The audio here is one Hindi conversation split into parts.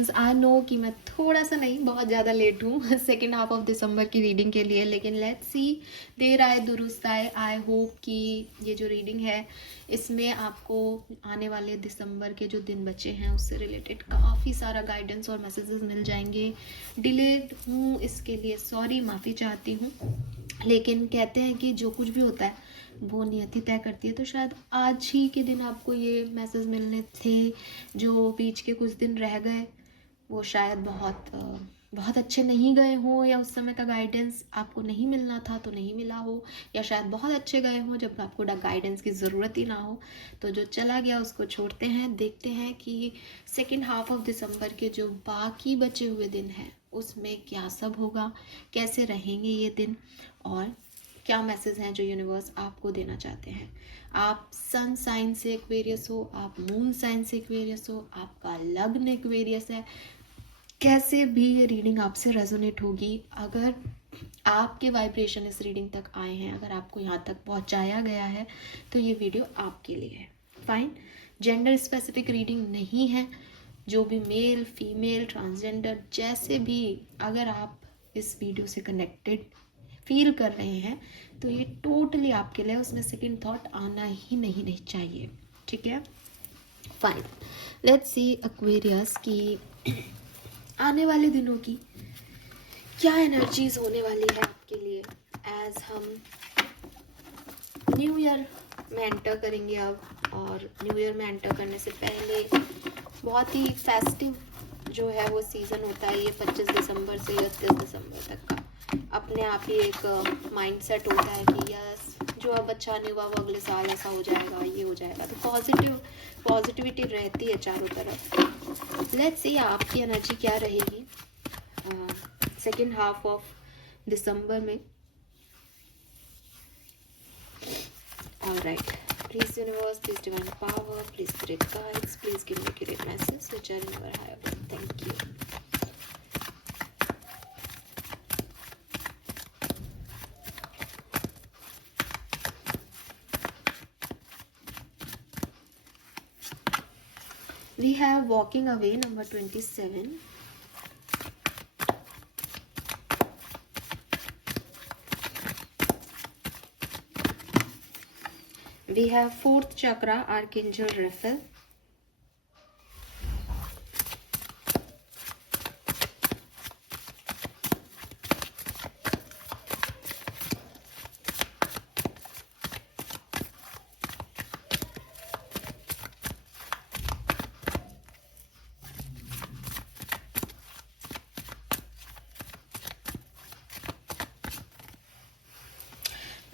फ्रेंड्स, आई नो कि मैं थोड़ा सा नहीं बहुत ज़्यादा लेट हूँ सेकेंड हाफ ऑफ दिसंबर की रीडिंग के लिए, लेकिन लेट्स सी, देर आए दुरुस्त आए। आई होप कि ये जो रीडिंग है इसमें आपको आने वाले दिसंबर के जो दिन बचे हैं उससे रिलेटेड काफ़ी सारा गाइडेंस और मैसेजेस मिल जाएंगे। डिलेड हूँ इसके लिए सॉरी, माफ़ी चाहती हूँ, लेकिन कहते हैं कि जो कुछ भी होता है वो नियति तय करती है। तो शायद आज ही के दिन आपको ये मैसेज मिलने थे। जो बीच के कुछ दिन रह गए वो शायद बहुत अच्छे नहीं गए हों, या उस समय का गाइडेंस आपको नहीं मिलना था तो नहीं मिला हो, या शायद बहुत अच्छे गए हों जब आपको गाइडेंस की ज़रूरत ही ना हो। तो जो चला गया उसको छोड़ते हैं, देखते हैं कि सेकेंड हाफ ऑफ दिसंबर के जो बाकी बचे हुए दिन हैं उसमें क्या सब होगा, कैसे रहेंगे ये दिन, और क्या मैसेज हैं जो यूनिवर्स आपको देना चाहते हैं। आप सन साइन से एक्वेरियस हो, आप मून साइन से एक्वेरियस हो, आपका लग्न एक्वेरियस है, कैसे भी ये रीडिंग आपसे रेजोनेट होगी। अगर आपके वाइब्रेशन इस रीडिंग तक आए हैं, अगर आपको यहाँ तक पहुँचाया गया है, तो ये वीडियो आपके लिए है। फाइन, जेंडर स्पेसिफिक रीडिंग नहीं है। जो भी मेल फीमेल ट्रांसजेंडर जैसे भी, अगर आप इस वीडियो से कनेक्टेड फील कर रहे हैं तो ये टोटली आपके लिए, उसमें सेकंड थॉट आना ही नहीं चाहिए। ठीक है, फाइन। लेट्स सी एक्वेरियस की आने वाले दिनों की क्या एनर्जीज होने वाली है आपके लिए, एज हम न्यू ईयर में एंटर करेंगे अब। और न्यू ईयर में एंटर करने से पहले बहुत ही फेस्टिव जो है वो सीज़न होता है, ये 25 दिसंबर से 31 दिसंबर तक का अपने आप ही एक माइंड सेट होता है कि यस, जो अब अच्छा नहीं हुआ वो अगले साल ऐसा हो जाएगा, ये हो जाएगा। तो पॉजिटिविटी रहती है चारों तरफ। लेट्स सी आपकी एनर्जी क्या रहेगी सेकेंड हाफ ऑफ दिसंबर में। Alright, please universe, please divine power, please spirit guides, please give me accurate messages which are in our higher will. Thank you. We have walking away number 27. We have fourth chakra, Archangel Raphael.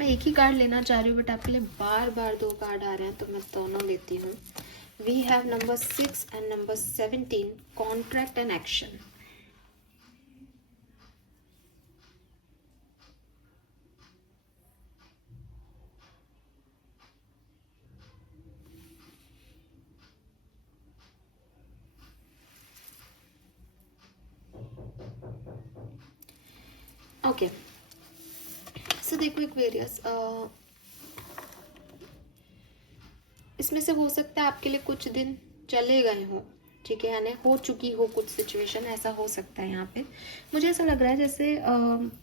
मैं एक ही कार्ड लेना चाह रही हूँ, बट आपके लिए बार बार दो कार्ड आ रहे हैं तो मैं दोनों लेती हूँ। We have number 6 and number 17, contract and action. Okay, so देखो एक्वेरियस, इसमें से हो सकता है आपके लिए कुछ दिन चले गए हों, ठीक है, यानी हो चुकी हो कुछ सिचुएशन, ऐसा हो सकता है। यहाँ पे मुझे ऐसा लग रहा है जैसे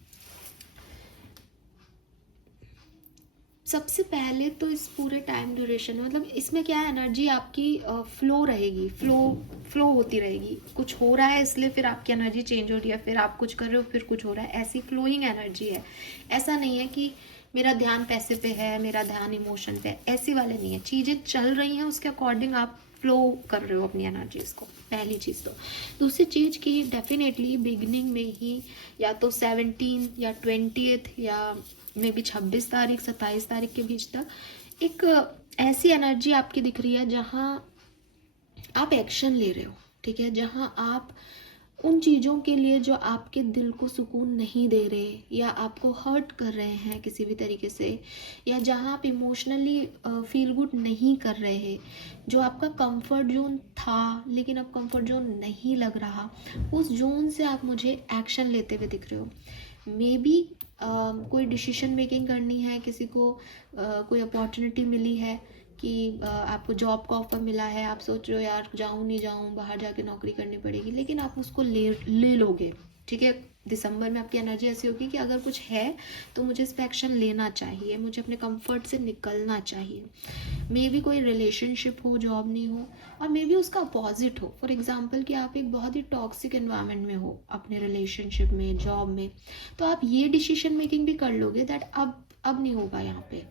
सबसे पहले तो इस पूरे टाइम ड्यूरेशन में, मतलब इसमें क्या है, एनर्जी आपकी फ्लो रहेगी, फ्लो होती रहेगी। कुछ हो रहा है इसलिए फिर आपकी एनर्जी चेंज हो रही है, फिर आप कुछ कर रहे हो फिर कुछ हो रहा है, ऐसी फ्लोइंग एनर्जी है। ऐसा नहीं है कि मेरा ध्यान पैसे पे है, मेरा ध्यान इमोशन पे है, ऐसी वाले नहीं है। चीज़ें चल रही हैं, उसके अकॉर्डिंग आप फ्लो कर रहे हो अपनी एनर्जीज को, पहली चीज़। तो दूसरी चीज़ की डेफिनेटली बिगिनिंग में ही, या तो 17 या 20 या मे बी 26 तारीख 27 तारीख के बीच तक एक ऐसी एनर्जी आपकी दिख रही है जहाँ आप एक्शन ले रहे हो, ठीक है, जहाँ आप उन चीज़ों के लिए जो आपके दिल को सुकून नहीं दे रहे या आपको हर्ट कर रहे हैं किसी भी तरीके से, या जहाँ आप इमोशनली फील गुड नहीं कर रहे हैं, जो आपका कंफर्ट जोन था लेकिन अब कंफर्ट जोन नहीं लग रहा, उस जोन से आप मुझे एक्शन लेते हुए दिख रहे हो। मे बी कोई डिसीजन मेकिंग करनी है, किसी को कोई अपॉर्चुनिटी मिली है, कि आपको जॉब का ऑफर मिला है, आप सोच रहे हो यार जाऊँ नहीं जाऊँ, बाहर जाके नौकरी करनी पड़ेगी, लेकिन आप उसको ले लोगे, ठीक है। दिसंबर में आपकी एनर्जी ऐसी होगी कि अगर कुछ है तो मुझे इस पर एक्शन लेना चाहिए, मुझे अपने कंफर्ट से निकलना चाहिए। मे बी कोई रिलेशनशिप हो, जॉब नहीं हो, और मे बी उसका अपोजिट हो। फॉर एग्जाम्पल कि आप एक बहुत ही टॉक्सिक एनवायरनमेंट में हो अपने रिलेशनशिप में, जॉब में, तो आप ये डिसीजन मेकिंग भी कर लोगे दैट अब नहीं होगा यहाँ पे,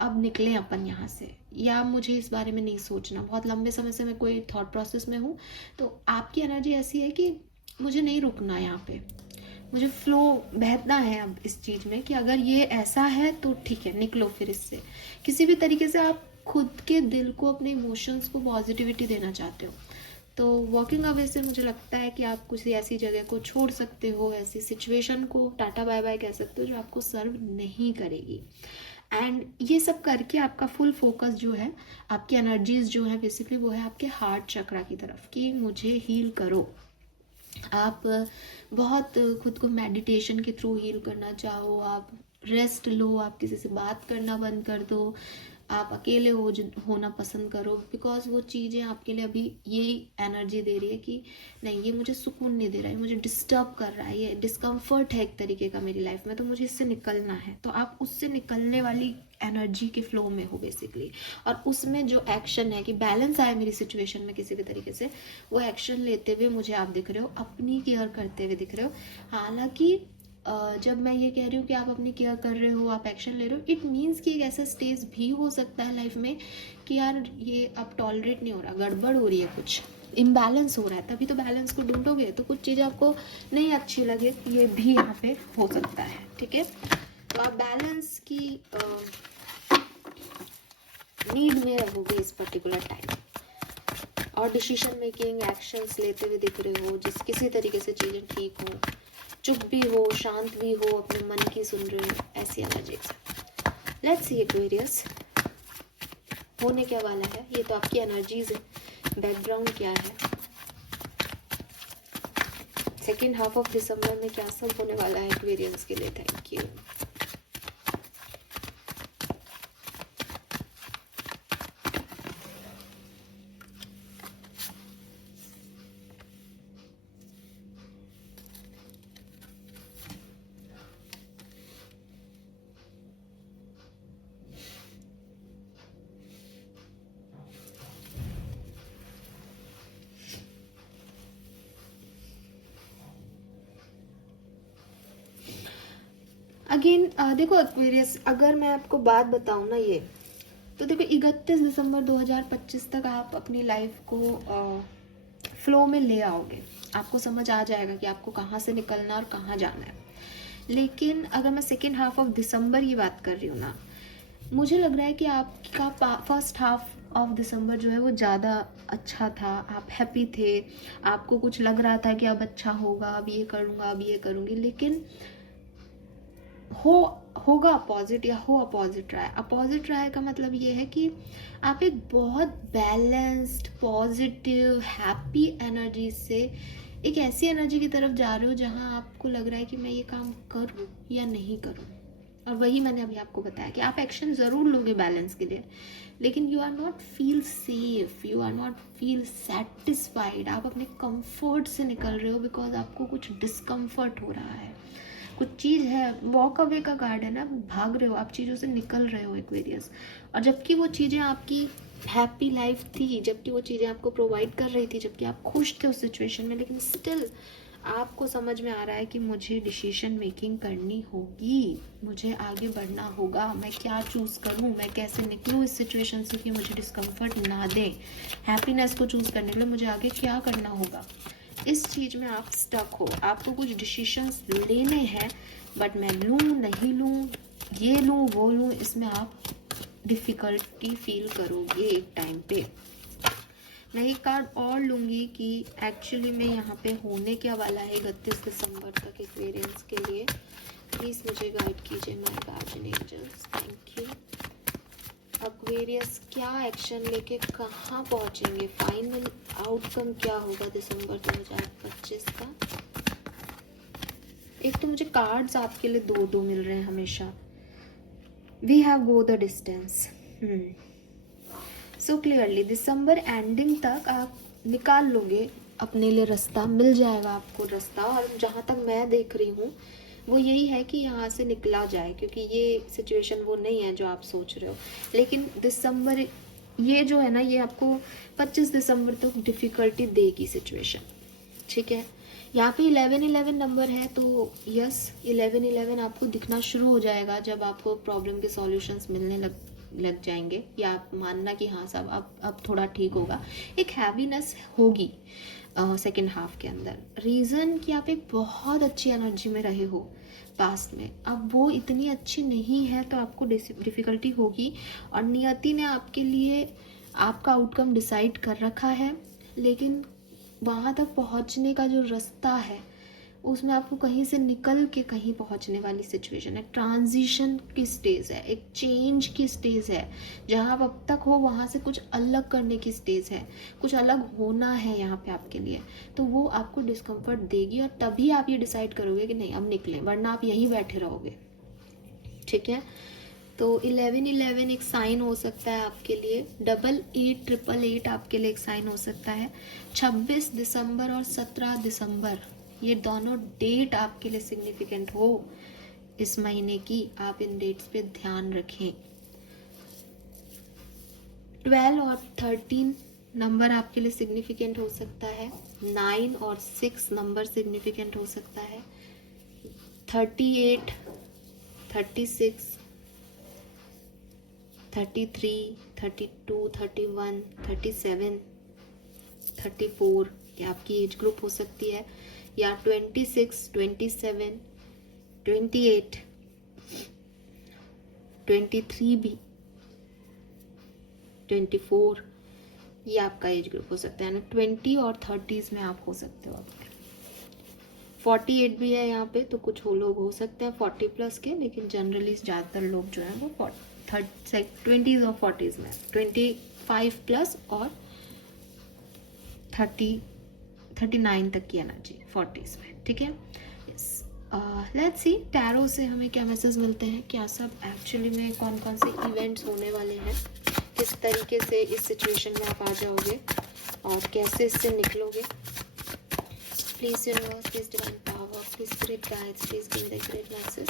अब निकलें अपन यहाँ से, या मुझे इस बारे में नहीं सोचना, बहुत लंबे समय से मैं कोई थॉट प्रोसेस में हूँ। तो आपकी एनर्जी ऐसी है कि मुझे नहीं रुकना यहाँ पे, मुझे फ्लो बहना है अब इस चीज़ में, कि अगर ये ऐसा है तो ठीक है, निकलो फिर इससे। किसी भी तरीके से आप खुद के दिल को, अपने इमोशंस को पॉजिटिविटी देना चाहते हो, तो वॉकिंग अवे से मुझे लगता है कि आप किसी ऐसी जगह को छोड़ सकते हो, ऐसी सिचुएशन को टाटा बाय बाय कह सकते हो जो आपको सर्व नहीं करेगी। एंड ये सब करके आपका फुल फोकस जो है, आपकी एनर्जीज जो है बेसिकली वो है आपके हार्ट चक्रा की तरफ, कि मुझे हील करो। आप बहुत खुद को मेडिटेशन के थ्रू हील करना चाहो, आप रेस्ट लो, आप किसी से बात करना बंद कर दो, आप अकेले होना पसंद करो, बिकॉज वो चीज़ें आपके लिए अभी यही एनर्जी दे रही है कि नहीं, ये मुझे सुकून नहीं दे रहा है, मुझे डिस्टर्ब कर रहा है, ये डिस्कम्फर्ट है एक तरीके का मेरी लाइफ में, तो मुझे इससे निकलना है। तो आप उससे निकलने वाली एनर्जी के फ्लो में हो बेसिकली, और उसमें जो एक्शन है कि बैलेंस आए मेरी सिचुएशन में किसी भी तरीके से, वो एक्शन लेते हुए मुझे आप दिख रहे हो, अपनी केयर करते हुए दिख रहे हो। हालांकि जब मैं ये कह रही हूँ कि आप अपनी केयर कर रहे हो, आप एक्शन ले रहे हो, इट मीन्स कि एक ऐसा स्टेज भी हो सकता है लाइफ में कि यार ये अब टॉलरेट नहीं हो रहा, गड़बड़ हो रही है, कुछ इम्बैलेंस हो रहा है, तभी तो बैलेंस को ढूंढोगे। तो कुछ चीज़ें आपको नहीं अच्छी लगे, ये भी यहाँ पे हो सकता है, ठीक है। तो आप बैलेंस की नीड में रहोगे इस पर्टिकुलर टाइम, और डिसीजन मेकिंग एक्शंस लेते हुए दिख रहे हो, जिस किसी तरीके से चीज़ें ठीक हो, चुप भी हो, शांत भी हो, अपने मन की सुन रहे हो, ऐसी एनर्जीज। लेट्स सी एक्वेरियस, होने क्या वाला है, ये तो आपकी एनर्जीज है, बैकग्राउंड क्या है, सेकेंड हाफ ऑफ दिसंबर में क्या सब होने वाला है एक्वेरियंस के लिए। Thank you. अगेन देखो एक्वेरियस, अगर मैं आपको बात बताऊं ना, ये तो देखो 31 दिसंबर 2025 तक आप अपनी लाइफ को फ्लो में ले आओगे, आपको समझ आ जाएगा कि आपको कहाँ से निकलना और कहाँ जाना है। लेकिन अगर मैं सेकेंड हाफ ऑफ दिसंबर की बात कर रही हूँ ना, मुझे लग रहा है कि आपका फर्स्ट हाफ ऑफ दिसंबर जो है वो ज़्यादा अच्छा था, आप हैप्पी थे, आपको कुछ लग रहा था कि अब अच्छा होगा, अब ये करूँगा, अब ये करूँगी, लेकिन होगा अपोजिट, या हो अपोजिट रहा है। अपोजिट रहा है का मतलब ये है कि आप एक बहुत बैलेंस्ड, पॉजिटिव, हैप्पी एनर्जी से एक ऐसी एनर्जी की तरफ जा रहे हो जहां आपको लग रहा है कि मैं ये काम करूं या नहीं करूं। और वही मैंने अभी आपको बताया कि आप एक्शन ज़रूर लोगे बैलेंस के लिए, लेकिन you are not feel safe, you are not feel satisfied, आप अपने कंफर्ट से निकल रहे हो बिकॉज आपको कुछ डिस्कम्फर्ट हो रहा है, कुछ चीज़ है, वॉक अवे का कार्ड है ना, भाग रहे हो, आप चीज़ों से निकल रहे हो एक्वेरियस। और जबकि वो चीज़ें आपकी हैप्पी लाइफ थी, जबकि वो चीज़ें आपको प्रोवाइड कर रही थी, जबकि आप खुश थे उस सिचुएशन में, लेकिन स्टिल आपको समझ में आ रहा है कि मुझे डिसीजन मेकिंग करनी होगी, मुझे आगे बढ़ना होगा, मैं क्या चूज़ करूँ, मैं कैसे निकलूँ इस सिचुएशन से कि मुझे डिस्कम्फर्ट ना दें, हैप्पीनेस को चूज़ करने के लिए मुझे आगे क्या करना होगा। इस चीज़ में आप स्टक हो, आपको कुछ डिसीशंस लेने हैं, बट मैं लूँ नहीं लूँ, ये लूँ वो लूँ, इसमें आप डिफ़िकल्टी फील करोगे एक टाइम पे। मैं एक कार्ड और लूँगी कि एक्चुअली में यहाँ पे होने क्या वाला है 31 दिसंबर तक एक्वेरियंस के लिए। प्लीज़ मुझे गाइड कीजिए my guardian angels, thank you. Aquarius क्या एक्शन लेके कहाँ पहुँचेंगे, फाइनल आउटकम क्या होगा दिसंबर 2025 का। एक तो मुझे कार्ड्स आपके लिए दो मिल रहे हैं हमेशा। We have go the distance, so clearly December ending तक आप निकाल लोगे अपने लिए रास्ता, मिल जाएगा आपको रास्ता। और जहाँ तक मैं देख रही हूँ वो यही है कि यहाँ से निकला जाए, क्योंकि ये सिचुएशन वो नहीं है जो आप सोच रहे हो। लेकिन दिसंबर ये जो है ना, ये आपको 25 दिसंबर तक डिफ़िकल्टी देगी सिचुएशन, ठीक है। यहाँ पे 11-11 नंबर है, तो यस 11-11 आपको दिखना शुरू हो जाएगा जब आपको प्रॉब्लम के सॉल्यूशंस मिलने लग जाएंगे, या आप मानना कि हाँ साहब अब थोड़ा ठीक होगा। एक हैवीनेस होगी सेकेंड हाफ के अंदर। रीज़न कि आप एक बहुत अच्छी एनर्जी में रहे हो पास्ट में, अब वो इतनी अच्छी नहीं है तो आपको डिफ़िकल्टी होगी। और नियति ने आपके लिए आपका आउटकम डिसाइड कर रखा है, लेकिन वहाँ तक पहुँचने का जो रास्ता है उसमें आपको कहीं से निकल के कहीं पहुँचने वाली सिचुएशन है। ट्रांजिशन की स्टेज है, एक चेंज की स्टेज है। जहाँ आप अब तक हो वहाँ से कुछ अलग करने की स्टेज है, कुछ अलग होना है यहाँ पे आपके लिए। तो वो आपको डिस्कम्फर्ट देगी और तभी आप ये डिसाइड करोगे कि नहीं अब निकलें, वरना आप यहीं बैठे रहोगे, ठीक है। तो 11-11 एक साइन हो सकता है आपके लिए, 88-888 आपके लिए एक साइन हो सकता है। 26 दिसंबर और 17 दिसंबर ये दोनों डेट आपके लिए सिग्निफिकेंट हो इस महीने की, आप इन डेट्स पे ध्यान रखें। 12 और 13 नंबर आपके लिए सिग्निफिकेंट हो सकता है। 9 और 6 नंबर सिग्निफिकेंट हो सकता है। 38, 36, 33, 32, 31, 37, 34 ये आपकी एज ग्रुप हो सकती है, या 26, 27, 28, 23 भी, 24 ये आपका एज ग्रुप हो सकता है ना। 20 और 30s में आप हो सकते हो। आपके 48 भी है यहाँ पे, तो कुछ लोग हो सकते हैं 40 प्लस के, लेकिन जनरली ज़्यादातर लोग जो है वो 20s और 40s में, 25 प्लस और 39 तक की एनर्जी 40s में, ठीक है। लेट्स सी टैरो से हमें क्या मैसेज मिलते हैं, क्या सब एक्चुअली में कौन कौन से इवेंट्स होने वाले हैं, किस तरीके से इस सिचुएशन में आप आ जाओगे और कैसे इससे निकलोगे। Please universe, please divine power, please spirit guides, please give the great message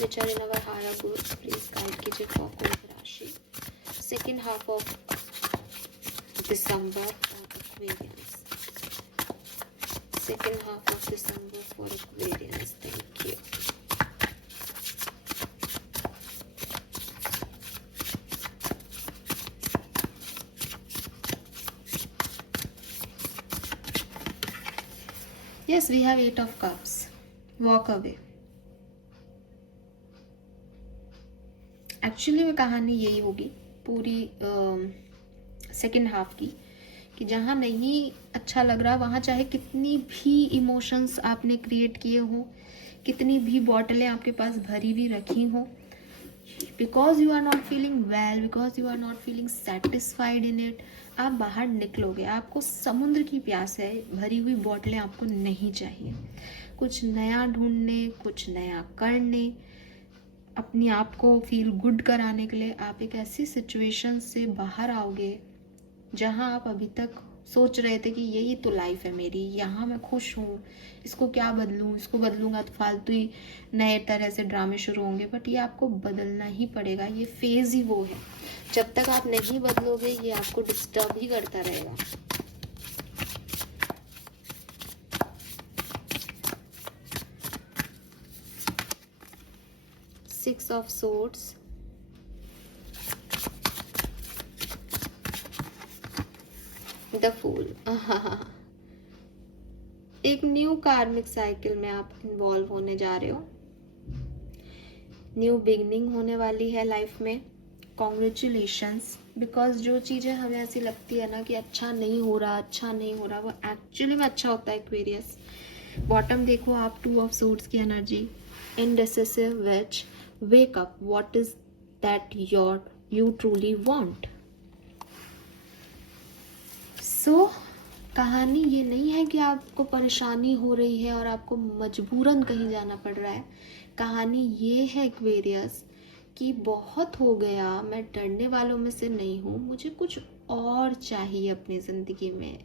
which are in our higher good. Please guide कीजिए for Kumbh rashi second half of December for Aquarians, second half of December for Aquarius. Thank you. Yes, we have 8 of Cups. Walk away. Actually में कहानी यही होगी पूरी सेकेंड हाफ की, कि जहाँ नहीं अच्छा लग रहा वहाँ चाहे कितनी भी इमोशंस आपने क्रिएट किए हो, कितनी भी बॉटलें आपके पास भरी हुई रखी हो, because you are not feeling well, because you are not feeling satisfied in it, आप बाहर निकलोगे। आपको समुद्र की प्यास है, भरी हुई बॉटलें आपको नहीं चाहिए। कुछ नया ढूंढने, कुछ नया करने, अपने आप को फील गुड कराने के लिए आप एक ऐसी सिचुएशन से बाहर आओगे जहाँ आप अभी तक सोच रहे थे कि यही तो लाइफ है मेरी, यहाँ मैं खुश हूँ, इसको क्या बदलूँ, इसको बदलूँगा तो फालतू ही नए तरह से ड्रामे शुरू होंगे। बट ये आपको बदलना ही पड़ेगा, ये फेज़ ही वो है। जब तक आप नहीं बदलोगे ये आपको डिस्टर्ब ही करता रहेगा। Six of swords, the fool. एक न्यू कार्मिक साइकिल में आप इन्वॉल्व होने जा रहे हो, न्यू बिगनिंग होने वाली है लाइफ में। कॉन्ग्रेचुलेशंस, बिकॉज जो चीज़ें हमें ऐसी लगती है ना कि अच्छा नहीं हो रहा, अच्छा नहीं हो रहा, वो एक्चुअली में अच्छा होता है। एक्वेरियस बॉटम देखो आप, 2 ऑफ सोर्ड्स की energy, indecisive ways, wake up, what is that you truly want. So कहानी ये नहीं है कि आपको परेशानी हो रही है और आपको मजबूरन कहीं जाना पड़ रहा है। कहानी ये है एक्वेरियस कि बहुत हो गया, मैं डरने वालों में से नहीं हूँ, मुझे कुछ और चाहिए अपनी ज़िंदगी में।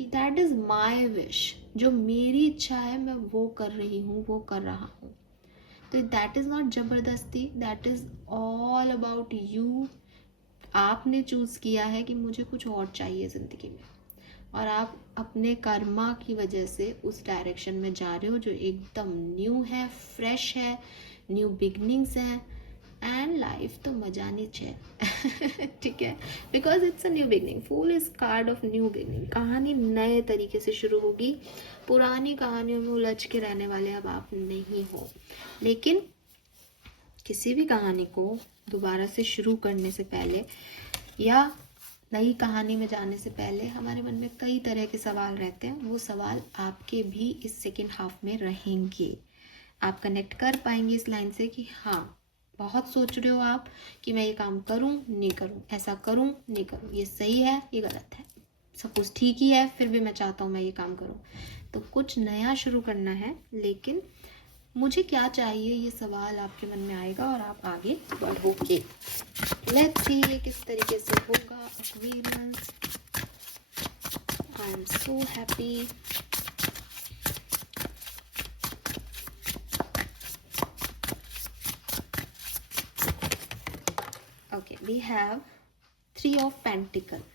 That is my wish. जो मेरी इच्छा है मैं वो कर रही हूँ, वो कर रहा हूँ। तो दैट इज़ नॉट ज़बरदस्ती, that is all about you. आपने चूज़ किया है कि मुझे कुछ और चाहिए ज़िंदगी में, और आप अपने कर्मा की वजह से उस डायरेक्शन में जा रहे हो जो एकदम न्यू है, फ्रेश है, न्यू बिगनिंग्स हैं, एंड लाइफ तो मजानी है। ठीक है, because it's a new beginning. Fool is card of new beginning. कहानी नए तरीके से शुरू होगी। पुरानी कहानियों में उलझ के रहने वाले अब आप नहीं हो। लेकिन किसी भी कहानी को दोबारा से शुरू करने से पहले या नई कहानी में जाने से पहले हमारे मन में कई तरह के सवाल रहते हैं। वो सवाल आपके भी इस सेकेंड हाफ में रहेंगे। आप कनेक्ट कर पाएंगे इस लाइन से कि हाँ, बहुत सोच रहे हो आप कि मैं ये काम करूं नहीं करूं, ऐसा करूं नहीं करूं, ये सही है ये गलत है, सब कुछ ठीक ही है, फिर भी मैं चाहता हूं मैं ये काम करूं। तो कुछ नया शुरू करना है, लेकिन मुझे क्या चाहिए ये सवाल आपके मन में आएगा और आप आगे बढ़ोगे। लेट्स सी ये किस तरीके से होगा। Aquarius, I am so happy. Okay, we have 3 of Pentacles.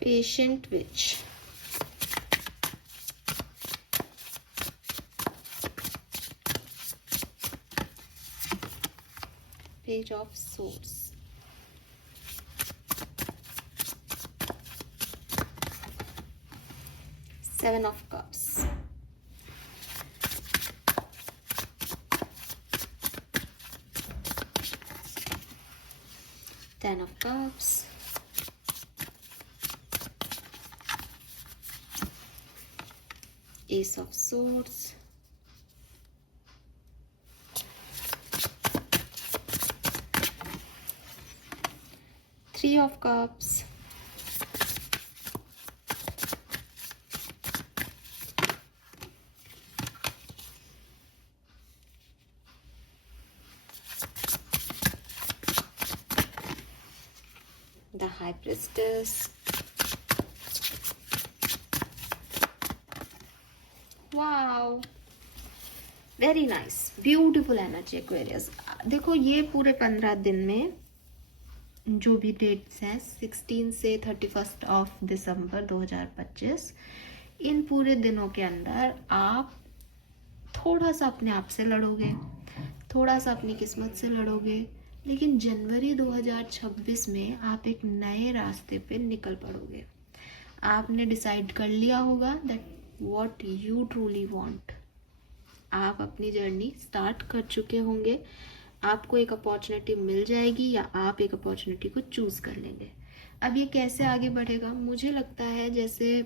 Patient Witch. Page of Swords. Seven of Cups. Ten of Cups. Ace of Swords. Three of Cups. The High Priestess. Wow, very nice, beautiful energy Aquarius. देखो ये पूरे 15 दिन में जो भी डेट्स हैं 16 से 31 ऑफ दिसंबर 2025, इन पूरे दिनों के अंदर आप थोड़ा सा अपने आप से लड़ोगे, थोड़ा सा अपनी किस्मत से लड़ोगे, लेकिन जनवरी 2026 में आप एक नए रास्ते पे निकल पड़ोगे। आपने डिसाइड कर लिया होगा that what you truly want. आप अपनी जर्नी स्टार्ट कर चुके होंगे। आपको एक अपॉर्चुनिटी मिल जाएगी या आप एक अपॉर्चुनिटी को चूज कर लेंगे। अब ये कैसे आगे बढ़ेगा? मुझे लगता है जैसे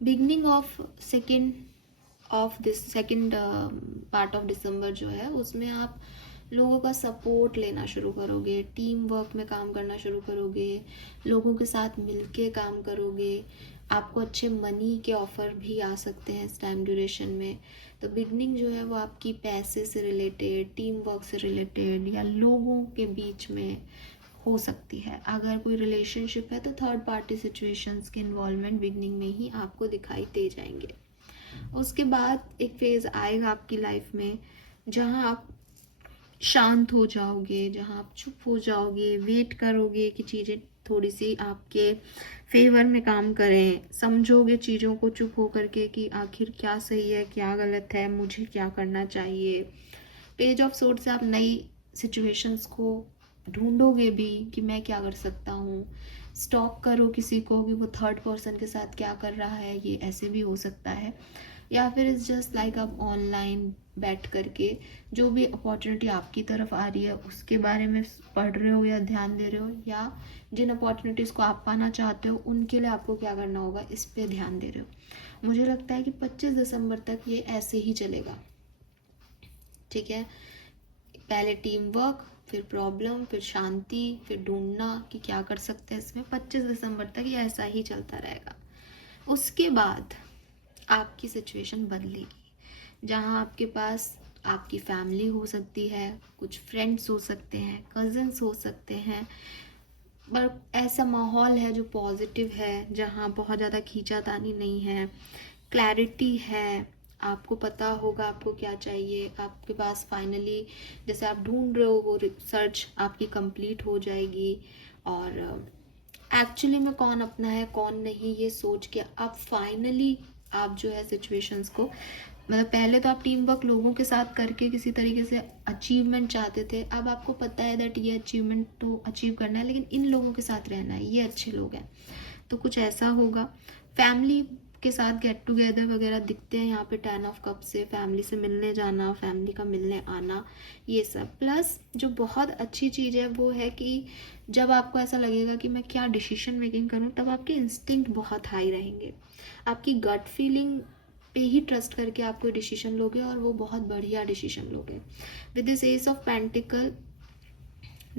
beginning of second part of December जो है, उसमें आप लोगों का सपोर्ट लेना शुरू करोगे, टीम वर्क में काम करना शुरू करोगे, लोगों के साथ मिलके काम करोगे। आपको अच्छे मनी के ऑफर भी आ सकते हैं इस टाइम ड्यूरेशन में। तो बिगनिंग जो है वो आपकी पैसे से रिलेटेड, टीम वर्क से रिलेटेड या लोगों के बीच में हो सकती है। अगर कोई रिलेशनशिप है तो थर्ड पार्टी सिचुएशंस के इन्वॉल्वमेंट बिगनिंग में ही आपको दिखाई दे जाएंगे। उसके बाद एक फेज़ आएगा आपकी लाइफ में जहाँ आप शांत हो जाओगे, जहाँ आप चुप हो जाओगे, वेट करोगे कि चीज़ें थोड़ी सी आपके फेवर में काम करें, समझोगे चीज़ों को चुप हो करके कि आखिर क्या सही है क्या गलत है, मुझे क्या करना चाहिए। पेज ऑफ सोर्ड से आप नई सिचुएशंस को ढूंढोगे भी कि मैं क्या कर सकता हूँ। स्टॉक करो किसी को कि वो थर्ड पर्सन के साथ क्या कर रहा है, ये ऐसे भी हो सकता है। या फिर इट्स जस्ट लाइक आप ऑनलाइन बैठ करके जो भी अपॉर्चुनिटी आपकी तरफ आ रही है उसके बारे में पढ़ रहे हो या ध्यान दे रहे हो, या जिन अपॉर्चुनिटीज़ को आप पाना चाहते हो उनके लिए आपको क्या करना होगा इस पे ध्यान दे रहे हो। मुझे लगता है कि 25 दिसंबर तक ये ऐसे ही चलेगा, ठीक है। पहले टीम वर्क, फिर प्रॉब्लम, फिर शांति, फिर ढूंढना कि क्या कर सकते हैं इसमें। 25 दिसंबर तक ये ऐसा ही चलता रहेगा। उसके बाद आपकी सिचुएशन बदलेगी, जहाँ आपके पास आपकी फैमिली हो सकती है, कुछ फ्रेंड्स हो सकते हैं, कज़न्स हो सकते हैं, पर ऐसा माहौल है जो पॉजिटिव है, जहाँ बहुत ज़्यादा खींचातानी नहीं है, क्लैरिटी है, आपको पता होगा आपको क्या चाहिए, आपके पास फाइनली जैसे आप ढूंढ रहे हो वो रिसर्च आपकी कंप्लीट हो जाएगी, और एक्चुअली में कौन अपना है कौन नहीं ये सोच के आप फाइनली आप जो है सिचुएशंस को, मतलब पहले तो आप टीम वर्क लोगों के साथ करके किसी तरीके से अचीवमेंट चाहते थे, अब आपको पता है दैट ये अचीवमेंट तो अचीव करना है लेकिन इन लोगों के साथ रहना है, ये अच्छे लोग हैं, तो कुछ ऐसा होगा। फैमिली के साथ गेट टुगेदर वगैरह दिखते हैं यहाँ पे 10 ऑफ कप से, फैमिली से मिलने जाना, फैमिली का मिलने आना, ये सब। प्लस जो बहुत अच्छी चीज़ है वो है कि जब आपको ऐसा लगेगा कि मैं क्या डिसीजन मेकिंग करूँ, तब आपके इंस्टिंक्ट बहुत हाई रहेंगे, आपकी गट फीलिंग पे ही ट्रस्ट करके आप कोई डिसीजन लोगे और वो बहुत बढ़िया डिसीजन लोगे। With this ace of pentacle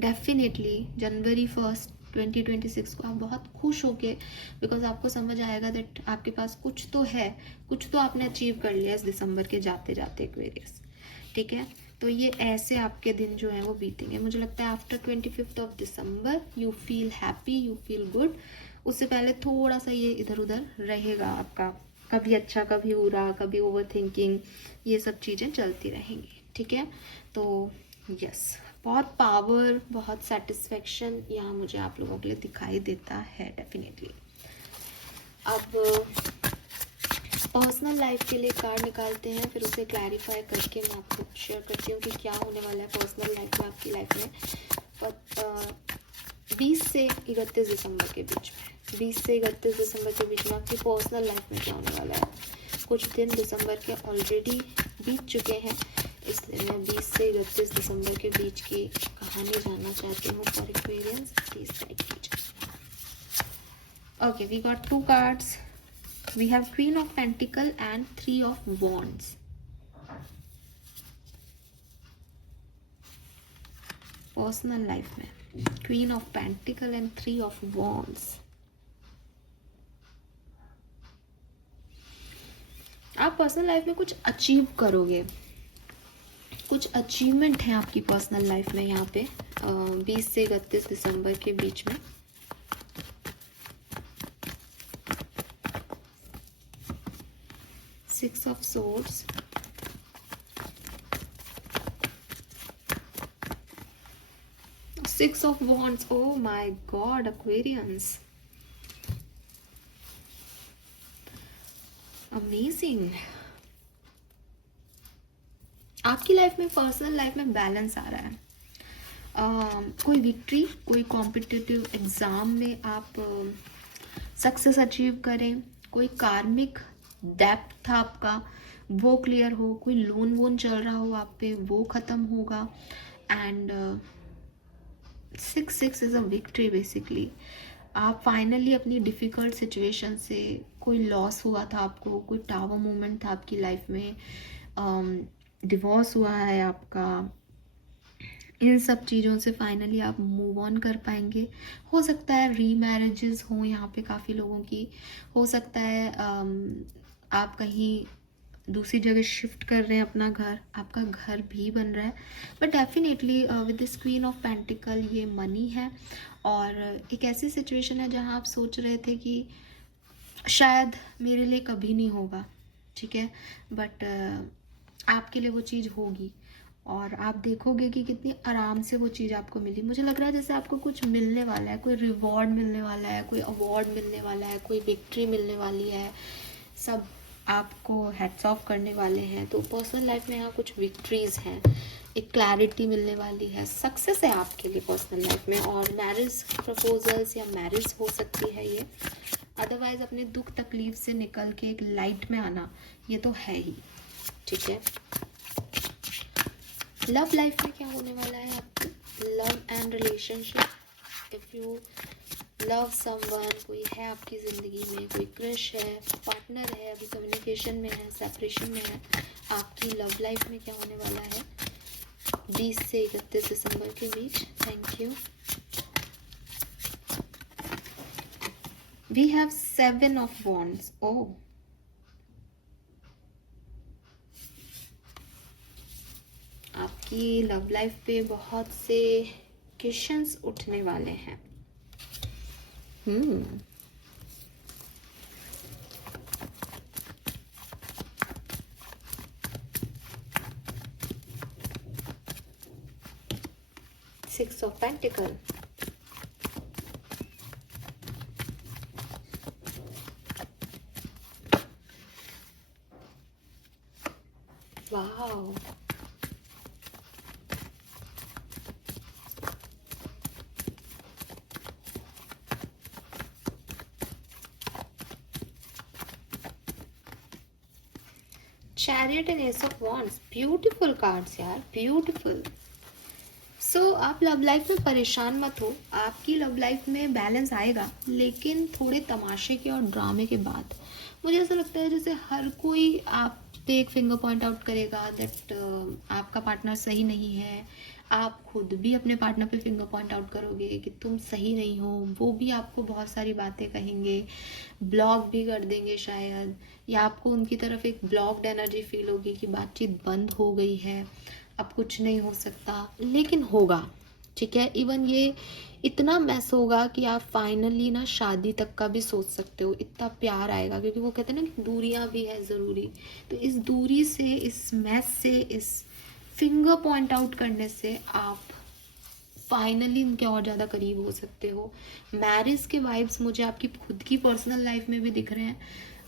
definitely जनवरी 1 2026 को आप बहुत खुश होके, बिकॉज आपको समझ आएगा दैट आपके पास कुछ तो है, कुछ तो आपने अचीव कर लिया इस दिसंबर के जाते जाते एक्वेरियस, ठीक है। तो ये ऐसे आपके दिन जो है वो बीतेंगे। मुझे लगता है after 25 of December you feel happy, you feel good. उससे पहले थोड़ा सा ये इधर उधर रहेगा आपका, कभी अच्छा कभी बुरा, कभी ओवर थिंकिंग, ये सब चीज़ें चलती रहेंगी, ठीक है। तो यस, बहुत पावर, बहुत सेटिस्फेक्शन यहाँ मुझे आप लोगों के लिए दिखाई देता है डेफिनेटली। अब पर्सनल लाइफ के लिए कार्ड निकालते हैं, फिर उसे क्लैरिफाई करके मैं आपको शेयर करती हूँ कि क्या होने वाला है पर्सनल लाइफ में, आपकी लाइफ में। पर 20 से 31 दिसंबर के बीच में, 20 से 31 दिसंबर के बीच में आपकी पर्सनल लाइफ में क्या होने वाला है। कुछ दिन दिसंबर के ऑलरेडी बीत चुके हैं, इसलिए मैं 20 से 31 दिसंबर के बीच की कहानी जानना चाहती हूँ फॉर एक्वेरियंस। प्लीज गाइड कीजिए। Okay, we got 2 cards. We have queen of pentacle and 3 of wands. Personal life में queen of pentacle and 3 of wands. आप पर्सनल लाइफ में कुछ अचीव करोगे, कुछ अचीवमेंट है आपकी पर्सनल लाइफ में यहाँ पे 20 से 31 दिसंबर के बीच में। Six of Swords, Six of Wands. Oh my God, Aquarians, amazing. आपकी लाइफ में, पर्सनल लाइफ में बैलेंस आ रहा है। कोई विक्ट्री, कोई कॉम्पिटिटिव एग्जाम में आप सक्सेस अचीव करें, कोई कार्मिक डेप्थ था आपका वो क्लियर हो, कोई लोन वोन चल रहा हो आप पे वो ख़त्म होगा। And 6 is a victory basically. आप फाइनली अपनी डिफ़िकल्ट सिचुएशन से, कोई लॉस हुआ था आपको, कोई टावर मोमेंट था आपकी लाइफ में, डिवोर्स हुआ है आपका, इन सब चीज़ों से फाइनली आप मूव ऑन कर पाएंगे। हो सकता है रीमैरिजेस हों यहाँ पे काफ़ी लोगों की, हो सकता है आप कहीं दूसरी जगह शिफ्ट कर रहे हैं अपना घर, आपका घर भी बन रहा है। But definitely with this queen of pentacle ये मनी है, और एक ऐसी सिचुएशन है जहाँ आप सोच रहे थे कि शायद मेरे लिए कभी नहीं होगा, ठीक है, बट आपके लिए वो चीज़ होगी, और आप देखोगे कि कितनी आराम से वो चीज़ आपको मिली। मुझे लग रहा है जैसे आपको कुछ मिलने वाला है, कोई रिवॉर्ड मिलने वाला है, कोई अवार्ड मिलने वाला है, कोई विक्ट्री मिलने वाली है, सब आपको हेड्स ऑफ करने वाले हैं। तो पर्सनल लाइफ में यहाँ कुछ विक्ट्रीज हैं, एक क्लैरिटी मिलने वाली है, सक्सेस है आपके लिए पर्सनल लाइफ में, और मैरिज प्रपोजल्स या मैरिज हो सकती है ये। अदरवाइज अपने दुख तकलीफ से निकल के एक लाइट में आना, ये तो है ही, ठीक है। लव लाइफ में क्या होने वाला है आपकी? Love and relationship. If you love someone, कोई है आपकी ज़िंदगी में, कोई क्रश है, पार्टनर है, अभी कम्युनिकेशन में है, सेपरेशन में है, आपकी लव लाइफ में क्या होने वाला है 20 से 31 दिसंबर के बीच। Thank you. We have 7 of wands. Oh, आपकी लव लाइफ पे बहुत से क्वेश्चंस उठने वाले हैं। Six of Pentacles. Wow. Chariot and Ace of Wands. Beautiful cards यार, beautiful. सो आप लव लाइफ में परेशान मत हो, आपकी लव लाइफ में बैलेंस आएगा, लेकिन थोड़े तमाशे के और ड्रामे के बाद। मुझे ऐसा लगता है जैसे हर कोई आप पे एक फिंगर पॉइंट आउट करेगा दैट आपका पार्टनर सही नहीं है। आप खुद भी अपने पार्टनर पे फिंगर पॉइंट आउट करोगे कि तुम सही नहीं हो। वो भी आपको बहुत सारी बातें कहेंगे, ब्लॉक भी कर देंगे शायद, या आपको उनकी तरफ एक ब्लॉक्ड एनर्जी फील होगी कि बातचीत बंद हो गई है, अब कुछ नहीं हो सकता। लेकिन होगा, ठीक है। इवन ये इतना मैस होगा कि आप फाइनली ना शादी तक का भी सोच सकते हो, इतना प्यार आएगा। क्योंकि वो कहते हैं ना कि दूरियां भी है ज़रूरी। तो इस दूरी से, इस मैस से, इस फिंगर पॉइंट आउट करने से आप फाइनली उनके और ज़्यादा करीब हो सकते हो। मैरिज के वाइब्स मुझे आपकी खुद की पर्सनल लाइफ में भी दिख रहे हैं,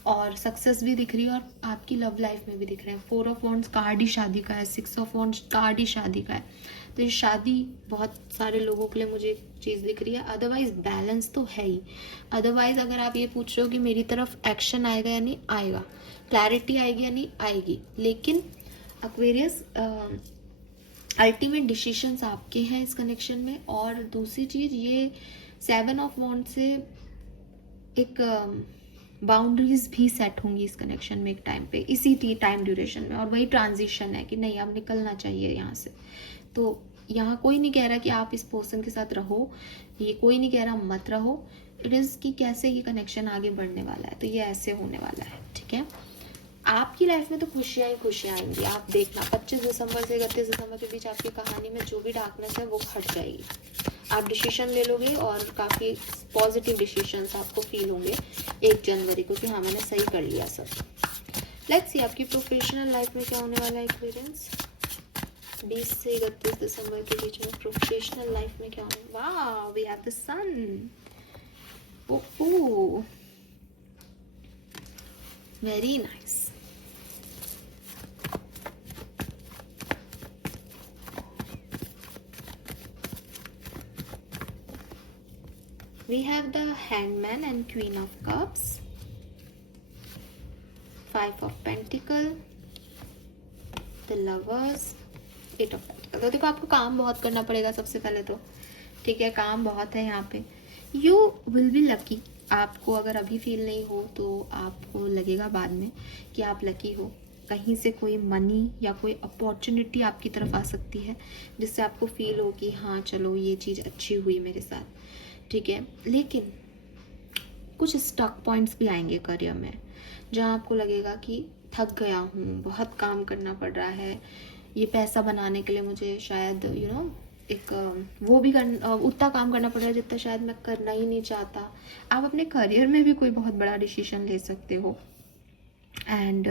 और सक्सेस भी दिख रही है, और आपकी लव लाइफ में भी दिख रहे हैं। 4 ऑफ वॉन्ड्स कार्ड ही शादी का है, 6 ऑफ वॉन्ड्स कार्ड ही शादी का है। तो ये शादी बहुत सारे लोगों के लिए मुझे चीज़ दिख रही है। अदरवाइज बैलेंस तो है ही। अदरवाइज अगर आप ये पूछ रहे हो कि मेरी तरफ एक्शन आएगा या नहीं आएगा, क्लैरिटी आएगी या नहीं आएगी, लेकिन एक्वेरियस अल्टीमेट डिसीजंस आपके हैं इस कनेक्शन में। और दूसरी चीज़, ये 7 ऑफ वॉन्ड से एक बाउंड्रीज भी सेट होंगी इस कनेक्शन में एक टाइम पे, इसी टाइम ड्यूरेशन में। और वही ट्रांजिशन है कि नहीं, अब निकलना चाहिए यहाँ से। तो यहाँ कोई नहीं कह रहा कि आप इस पर्सन के साथ रहो, ये कोई नहीं कह रहा मत रहो। इट इज़ कि कैसे ये कनेक्शन आगे बढ़ने वाला है। तो ये ऐसे होने वाला है, ठीक है। आपकी लाइफ में तो खुशियाँ ही खुशियाँ आएंगी। आप देखना 25 दिसंबर से 31 दिसंबर के बीच आपकी कहानी में जो भी डार्कनेस है वो हट जाएगी। आप डिसीजन ले लोगे और काफ़ी पॉजिटिव डिसीजंस आपको फील होंगे 1 जनवरी को कि हाँ मैंने सही कर लिया सब। लेट्स सी आपकी प्रोफेशनल लाइफ में क्या होने वाला है एक्सपीरियंस 20 से 31 दिसंबर के बीच में। प्रोफेशनल लाइफ में क्या होने, वाह we have the sun. Oh very nice. We have the Hangman and Queen of Cups, 5 of Pentacles, the Lovers, 8 of Pentacles। तो देखो आपको काम बहुत करना पड़ेगा सबसे पहले तो, ठीक है। काम बहुत है यहाँ पे। You will be lucky। आपको अगर अभी फील नहीं हो तो आपको लगेगा बाद में कि आप लकी हो। कहीं से कोई मनी या कोई अपॉर्चुनिटी आपकी तरफ आ सकती है जिससे आपको फील हो कि हाँ चलो ये चीज़ अच्छी हुई मेरे साथ, ठीक है। लेकिन कुछ स्टक पॉइंट्स भी आएंगे करियर में जहाँ आपको लगेगा कि थक गया हूँ, बहुत काम करना पड़ रहा है, ये पैसा बनाने के लिए मुझे शायद एक वो भी उतना काम करना पड़ रहा है जितना शायद मैं करना ही नहीं चाहता। आप अपने करियर में भी कोई बहुत बड़ा डिसीजन ले सकते हो। एंड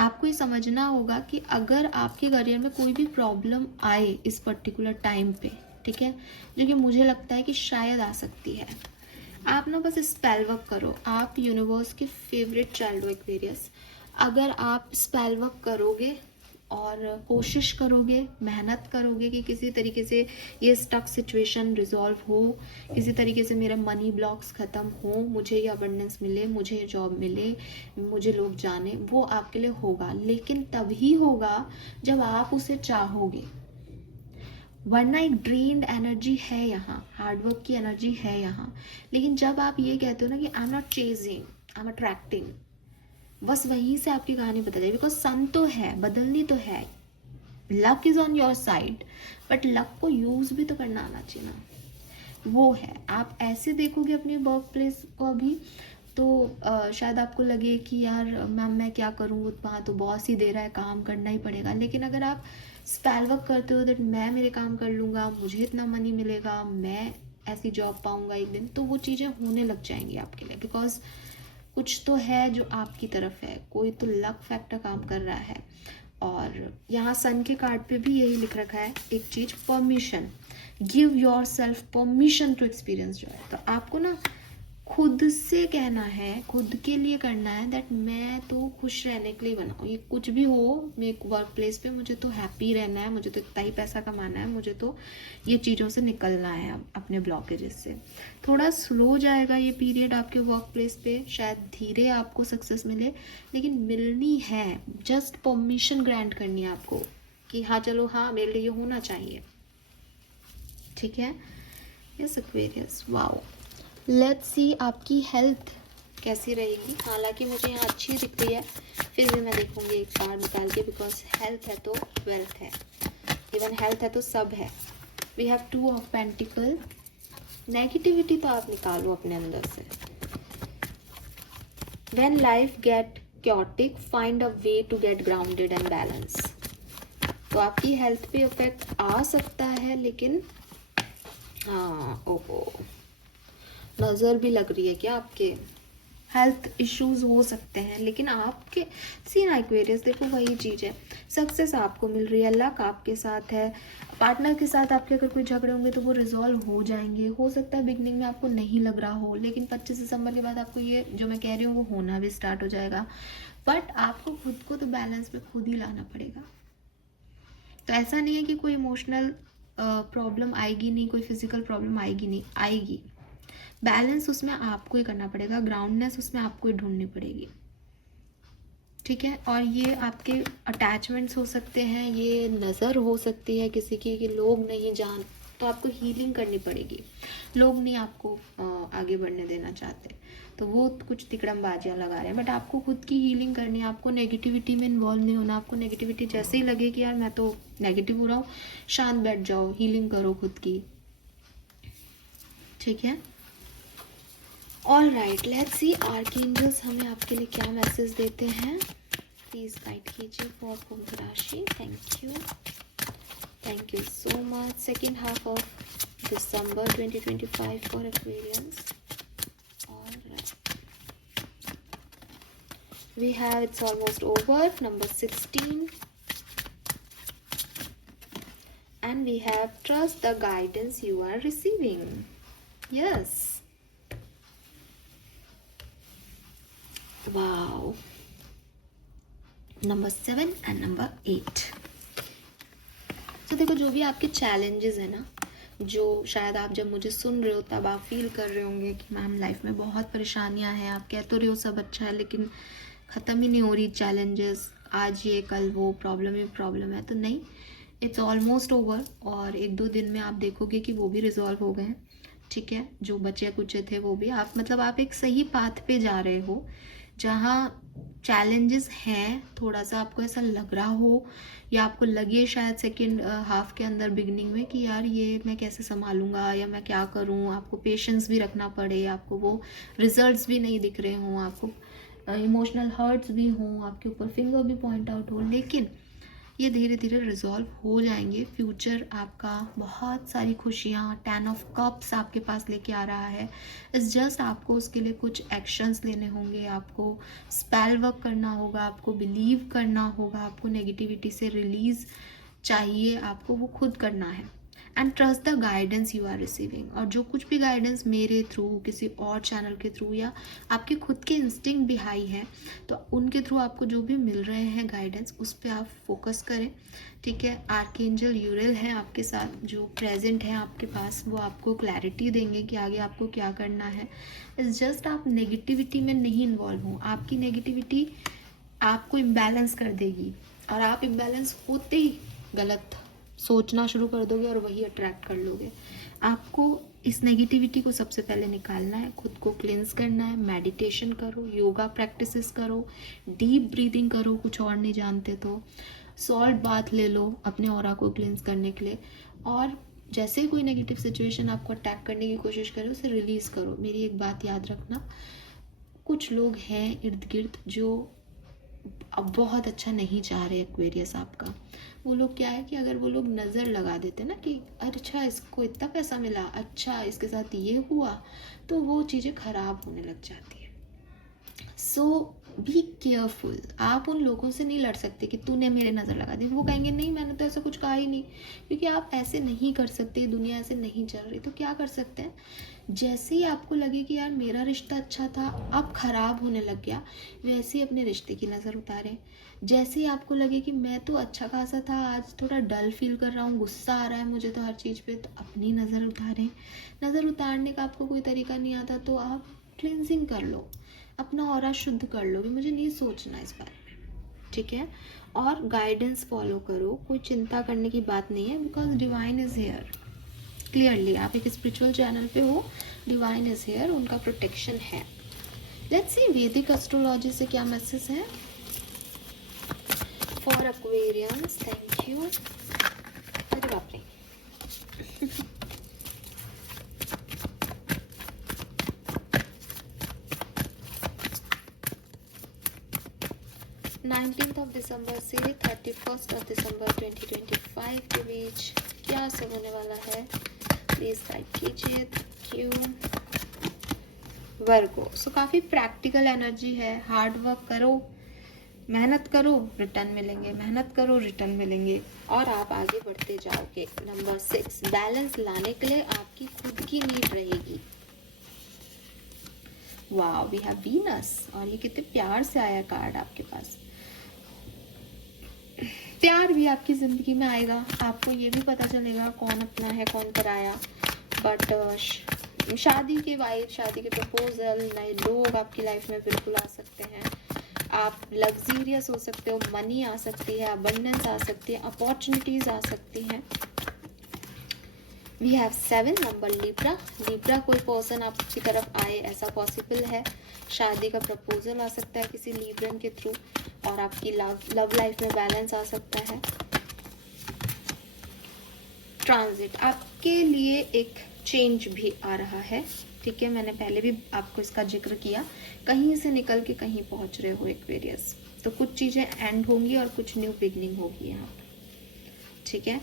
आपको ये समझना होगा कि अगर आपके करियर में कोई भी प्रॉब्लम आए इस पर्टिकुलर टाइम पे, ठीक है, जो कि मुझे लगता है कि शायद आ सकती है, आप ना बस स्पेल वर्क करो। आप यूनिवर्स के फेवरेट चाइल्ड हो एक्वेरियस। अगर आप स्पेल वर्क करोगे और कोशिश करोगे, मेहनत करोगे कि किसी तरीके से ये स्टक सिचुएशन रिजॉल्व हो, किसी तरीके से मेरा मनी ब्लॉक्स ख़त्म हो, मुझे ये अबंडेंस मिले, मुझे ये जॉब मिले, मुझे लोग जाने, वो आपके लिए होगा। लेकिन तभी होगा जब आप उसे चाहोगे, वरना एक ड्रेन्ड एनर्जी है यहाँ, हार्डवर्क की एनर्जी है यहाँ। लेकिन जब आप ये कहते हो ना कि I am not chasing, I am attracting, बस वहीं से आपकी कहानी बता जाए। बिकॉज सन तो है, बदलनी तो है, luck is on your side, but luck को यूज भी तो करना आना चाहिए ना, वो है। आप ऐसे देखोगे अपने वर्क प्लेस को अभी तो शायद आपको लगे कि यार मैम मैं क्या करूँ, वहाँ तो बॉस ही दे रहा है, काम करना ही पड़ेगा। लेकिन अगर आप स्पेल वर्क करते हो दैट मैं मेरे काम कर लूँगा, मुझे इतना मनी मिलेगा, मैं ऐसी जॉब पाऊँगा एक दिन, तो वो चीज़ें होने लग जाएंगी आपके लिए। बिकॉज कुछ तो है जो आपकी तरफ है, कोई तो लक फैक्टर काम कर रहा है। और यहाँ सन के कार्ड पे भी यही लिख रखा है एक चीज़, permission, give yourself permission to experience joy. तो आपको ना खुद से कहना है, खुद के लिए करना है दैट मैं तो खुश रहने के लिए बना हूँ, ये कुछ भी हो मेरे वर्क प्लेस पे, मुझे तो हैप्पी रहना है, मुझे तो इतना ही पैसा कमाना है, मुझे तो ये चीज़ों से निकलना है अपने ब्लॉकेजेस से। थोड़ा स्लो जाएगा ये पीरियड आपके वर्क प्लेस पे, शायद धीरे आपको सक्सेस मिले, लेकिन मिलनी है। जस्ट परमिशन ग्रांट करनी है आपको कि हाँ चलो, हाँ मेरे लिए होना चाहिए, ठीक है। Yes Aquarius, wow. Let's see आपकी हेल्थ कैसी रहेगी। हालांकि मुझे यहाँ अच्छी दिख रही है, फिर भी मैं देखूंगी एक कार्ड निकाल के, बिकॉज हेल्थ है तो वेल्थ है, इवन हेल्थ है तो सब है। We have 2 of pentacle. Negativity तो आप निकालो अपने अंदर से। When life get chaotic, find a way to get grounded and balance. तो आपकी हेल्थ पे इफेक्ट आ सकता है, लेकिन हाँ, ओहो, नज़र भी लग रही है क्या आपके, हेल्थ इश्यूज हो सकते हैं, लेकिन आपके सी ना एक्वेरियस, देखो वही चीज़ है, सक्सेस आपको मिल रही है, लक आपके साथ है। पार्टनर के साथ आपके अगर कोई झगड़े होंगे तो वो रिजॉल्व हो जाएंगे। हो सकता है बिगनिंग में आपको नहीं लग रहा हो, लेकिन 25 दिसंबर के बाद आपको ये जो मैं कह रही हूँ वो होना भी स्टार्ट हो जाएगा। बट आपको खुद को तो बैलेंस में खुद ही लाना पड़ेगा। तो ऐसा नहीं है कि कोई इमोशनल प्रॉब्लम आएगी नहीं, कोई फिजिकल प्रॉब्लम आएगी नहीं, आएगी। बैलेंस उसमें आपको ही करना पड़ेगा, ग्राउंडनेस उसमें आपको ही ढूंढनी पड़ेगी, ठीक है। और ये आपके अटैचमेंट्स हो सकते हैं, ये नज़र हो सकती है किसी की कि लोग नहीं जान, तो आपको हीलिंग करनी पड़ेगी। लोग नहीं आपको आगे बढ़ने देना चाहते, तो वो कुछ तिकड़मबाजियाँ लगा रहे हैं, बट आपको खुद की हीलिंग करनी है। आपको नेगेटिविटी में इन्वॉल्व नहीं होना। आपको नेगेटिविटी जैसे ही लगे कि यार मैं तो नेगेटिव हो रहा हूँ, शांत बैठ जाओ, हीलिंग करो खुद की, ठीक है। All right, let's see archangels हमें आपके लिए क्या मैसेज देते हैं। प्लीज गाइड कीजिए for Kumbh rashi. Thank you so much. Second half of December 2025 for Aquarians. All right, we have, it's almost over, number 16, and we have trust the guidance you are receiving. Yes, wow, number 7 and number 8। तो देखो, जो भी आपके चैलेंजेस है ना, जो शायद आप जब मुझे सुन रहे हो तब आप फील कर रहे होंगे कि मैम लाइफ में बहुत परेशानियां हैं, आप कह तो रहे हो सब अच्छा है, लेकिन ख़त्म ही नहीं हो रही चैलेंजेस, आज ये कल वो, प्रॉब्लम ही प्रॉब्लम है। तो नहीं, इट्स ऑलमोस्ट ओवर, और 1-2 दिन में आप देखोगे कि वो भी रिजॉल्व हो गए हैं, ठीक है। जो बचे कुचे थे वो भी, आप मतलब आप एक सही पाथ पे जा रहे हो। जहाँ चैलेंजेस हैं, थोड़ा सा आपको ऐसा लग रहा हो, या आपको लगे शायद सेकेंड हाफ के अंदर बिगनिंग में कि यार ये मैं कैसे संभालूंगा, या मैं क्या करूं, आपको पेशेंस भी रखना पड़े, आपको वो रिजल्ट्स भी नहीं दिख रहे हों, आपको इमोशनल हर्ट्स भी हों, आपके ऊपर फिंगर भी पॉइंट आउट हो, लेकिन ये धीरे धीरे रिजॉल्व हो जाएंगे। फ्यूचर आपका बहुत सारी खुशियाँ, 10 ऑफ कप्स आपके पास लेके आ रहा है। इट्स जस्ट आपको उसके लिए कुछ एक्शंस लेने होंगे, आपको स्पेल वर्क करना होगा, आपको बिलीव करना होगा, आपको नेगेटिविटी से रिलीज चाहिए, आपको वो खुद करना है। And trust the guidance you are receiving. और जो कुछ भी गाइडेंस मेरे थ्रू, किसी और चैनल के थ्रू या आपके खुद के इंस्टिंक्ट भी हाई है, तो उनके थ्रू आपको जो भी मिल रहे हैं गाइडेंस, उस पर आप फोकस करें, ठीक है। आर्कएंजल यूरेल है आपके साथ, जो प्रेजेंट है आपके पास, वो आपको क्लैरिटी देंगे कि आगे आपको क्या करना है। इट्स जस्ट आप नेगेटिविटी में नहीं इन्वॉल्व हो। आपकी नेगेटिविटी आपको इम्बैलेंस कर देगी, और आप इम्बैलेंस होते ही गलत सोचना शुरू कर दोगे और वही अट्रैक्ट कर लोगे। आपको इस नेगेटिविटी को सबसे पहले निकालना है, खुद को क्लिंस करना है। मेडिटेशन करो, योगा प्रैक्टिसेस करो, डीप ब्रीदिंग करो, कुछ और नहीं जानते तो सॉल्ट बाथ ले लो अपने ऑरा को क्लिंस करने के लिए। और जैसे ही कोई नेगेटिव सिचुएशन आपको अटैक करने की कोशिश करे, उसे रिलीज़ करो। मेरी एक बात याद रखना, कुछ लोग हैं इर्द गिर्द जो अब बहुत अच्छा नहीं चाह रहे एक्वेरियस आपका। वो लोग क्या है कि अगर वो लोग नज़र लगा देते ना कि अच्छा इसको इतना पैसा मिला, अच्छा इसके साथ ये हुआ, तो वो चीज़ें ख़राब होने लग जाती है। सो बी केयरफुल। आप उन लोगों से नहीं लड़ सकते कि तूने मेरे नज़र लगा दी। वो कहेंगे नहीं मैंने तो ऐसा कुछ कहा ही नहीं, क्योंकि आप ऐसे नहीं कर सकते, दुनिया ऐसे नहीं चल रही। तो क्या कर सकते हैं, जैसे ही आपको लगे कि यार मेरा रिश्ता अच्छा था अब ख़राब होने लग गया, वैसे ही अपने रिश्ते की नज़र उतारें। जैसे ही आपको लगे कि मैं तो अच्छा खासा था, आज थोड़ा डल फील कर रहा हूँ, गुस्सा आ रहा है मुझे तो हर चीज़ पे, तो अपनी नज़र उतारें। नज़र उतारने का आपको कोई तरीका नहीं आता तो आप क्लिनजिंग कर लो, अपना ऑरा शुद्ध कर लो कि मुझे नहीं सोचना इस बारे में, ठीक है। और गाइडेंस फॉलो करो, कोई चिंता करने की बात नहीं है, because divine is here. Clearly आप एक स्पिरिचुअल चैनल पे हो, डिवाइन इज हेयर, उनका प्रोटेक्शन है। लेट्स सी वैदिक एस्ट्रोलॉजी से क्या मैसेज है फॉर एक्वेरियंस। Thank you. अरे बाप रे, दिसंबर से 31 दिसंबर 2025 के बीच क्या सब होने वाला है, प्लीज टाइप कीजिए। Thank you. वर्गो, सो काफ़ी प्रैक्टिकल एनर्जी है। हार्ड वर्क करो, मेहनत करो, रिटर्न मिलेंगे, मेहनत करो, रिटर्न मिलेंगे, और आप आगे बढ़ते जाओगे। नंबर 6, बैलेंस लाने के लिए आपकी खुद की नीड रहेगी। वाओ, वी हैव वीनस, और ये कितने प्यार से आया कार्ड आपके पास। प्यार भी आपकी ज़िंदगी में आएगा, आपको ये भी पता चलेगा कौन अपना है कौन पराया। बट शादी के वाइब, शादी के प्रपोजल, नए लोग आपकी लाइफ में बिल्कुल आ सकते हैं। आप लग्जरियस हो सकते हो, मनी आ सकती है, अबंडेंस आ सकती है, अपॉर्चुनिटीज़ आ सकती हैं। We have 7 number Libra. Libra कोई पर्सन आपकी तरफ आए ऐसा पॉसिबल है। शादी का प्रपोजल आ सकता है किसी लिब्रन के थ्रू, और आपकी लव लाइफ में बैलेंस आ सकता है। ट्रांजिट, आपके लिए एक चेंज भी आ रहा है, ठीक है। मैंने पहले भी आपको इसका जिक्र किया, कहीं से निकल के कहीं पहुंच रहे हो एक्वेरियस, तो कुछ चीज़ें एंड होंगी और कुछ न्यू बिगनिंग होगी यहाँ पर, ठीक है।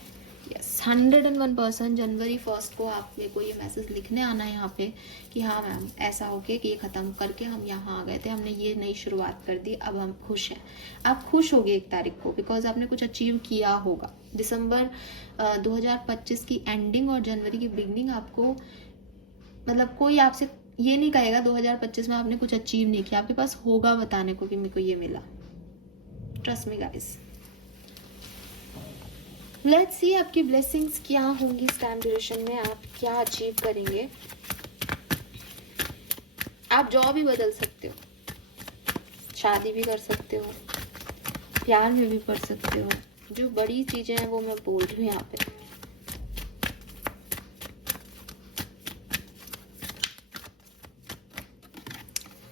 यस, 101% जनवरी 1 को आप मेरे को ये मैसेज लिखने आना है यहाँ पे कि हाँ मैम ऐसा हो गया कि ये ख़त्म करके हम यहाँ आ गए थे, हमने ये नई शुरुआत कर दी, अब हम खुश हैं। आप खुश होगे 1 तारीख को, बिकॉज आपने कुछ अचीव किया होगा। दिसंबर 2025 की एंडिंग और जनवरी की बिगनिंग आपको, मतलब कोई आपसे ये नहीं कहेगा 2025 में आपने कुछ अचीव नहीं किया, आपके पास होगा बताने को कि मेरे को ये मिला। Trust me guys. Let's see आपकी ब्लेसिंग्स क्या होंगी इस टाइम ड्यूरेशन में, आप क्या अचीव करेंगे। आप जॉब भी बदल सकते हो, शादी भी कर सकते हो, प्यार में भी पड़ सकते हो। जो बड़ी चीजें हैं वो मैं बोल रही हूँ यहाँ पे।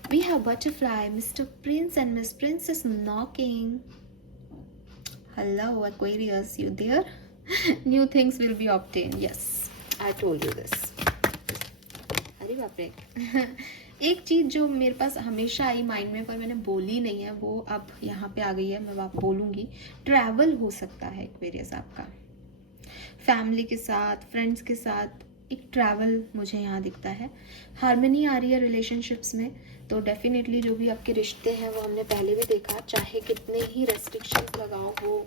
We have butterfly, Mr. Prince and Miss Princess knocking. Hello Aquarius, you there? New things will be obtained. Yes, I told you this. अरे बाप रे। एक चीज़ जो मेरे पास हमेशा आई माइंड में पर मैंने बोली नहीं है, वो अब यहाँ पे आ गई है, मैं बोलूँगी। ट्रैवल हो सकता है एक्वेरियस आपका, फैमिली के साथ, फ्रेंड्स के साथ एक ट्रैवल मुझे यहाँ दिखता है। हार्मनी आ रही है रिलेशनशिप्स में, तो डेफिनेटली जो भी आपके रिश्ते हैं वो हमने पहले भी देखा, चाहे कितने ही रेस्ट्रिक्शंस लगाओ हो,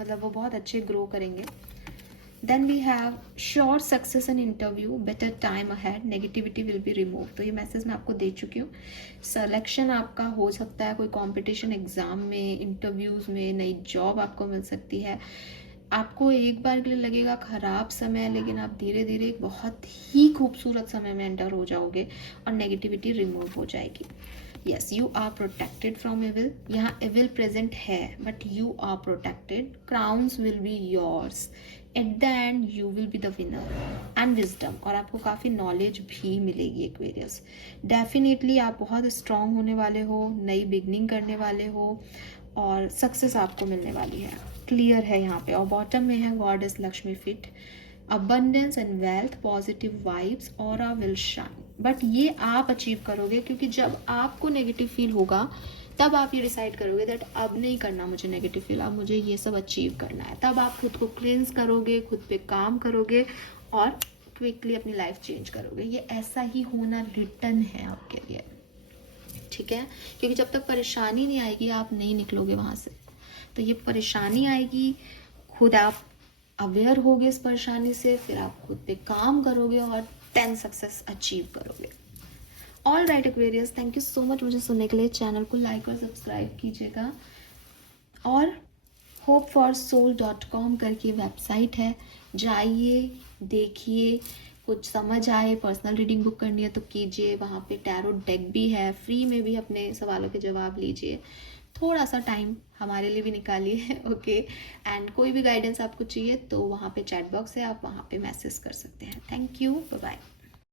मतलब वो बहुत अच्छे ग्रो करेंगे। Then we have sure success in interview, better time ahead, negativity will be remove. तो ये मैसेज मैं आपको दे चुकी हूँ। सिलेक्शन आपका हो सकता है कोई कंपटीशन एग्जाम में, इंटरव्यूज़ में, नई जॉब आपको मिल सकती है। आपको एक बार के लिए लगेगा खराब समय, लेकिन आप धीरे धीरे एक बहुत ही खूबसूरत समय में एंटर हो जाओगे और नेगेटिविटी रिमूव हो जाएगी। Yes, you are protected from evil. यहाँ एविल प्रेजेंट है but you are protected. Crowns will be yours. At the end you will be the winner and wisdom. और आपको काफ़ी नॉलेज भी मिलेगी एक्वेरियस। डेफिनेटली आप बहुत स्ट्रांग होने वाले हो, नई बिगनिंग करने वाले हो और सक्सेस आपको मिलने वाली है, क्लियर है यहाँ पे। और बॉटम में है God is Lakshmi fit, abundance and wealth, positive vibes, aura will shine. But ये आप अचीव करोगे, क्योंकि जब आपको नेगेटिव फील होगा तब आप ये डिसाइड करोगे दैट अब नहीं करना मुझे नेगेटिव फील, अब मुझे ये सब अचीव करना है। तब आप खुद को क्लींस करोगे, खुद पे काम करोगे और क्विकली अपनी लाइफ चेंज करोगे। ये ऐसा ही होना रिटर्न है आपके लिए, ठीक है? क्योंकि जब तक परेशानी नहीं आएगी आप नहीं निकलोगे वहाँ से। तो ये परेशानी आएगी, खुद आप अवेयर होगे इस परेशानी से, फिर आप खुद पे काम करोगे और 10 सक्सेस अचीव करोगे। All right Aquarius, thank you so much मुझे सुनने के लिए। चैनल को लाइक और सब्सक्राइब कीजिएगा। और hopeforsoul.com करके वेबसाइट है, जाइए, देखिए, कुछ समझ आए, पर्सनल रीडिंग बुक करनी है तो कीजिए। वहाँ पे टैरो डेक भी है, फ्री में भी अपने सवालों के जवाब लीजिए। थोड़ा सा टाइम हमारे लिए भी निकालिए, ओके। एंड कोई भी गाइडेंस आपको चाहिए तो वहाँ पे चैट बॉक्स है, आप वहाँ पे मैसेज कर सकते हैं। Thank you, bye bye.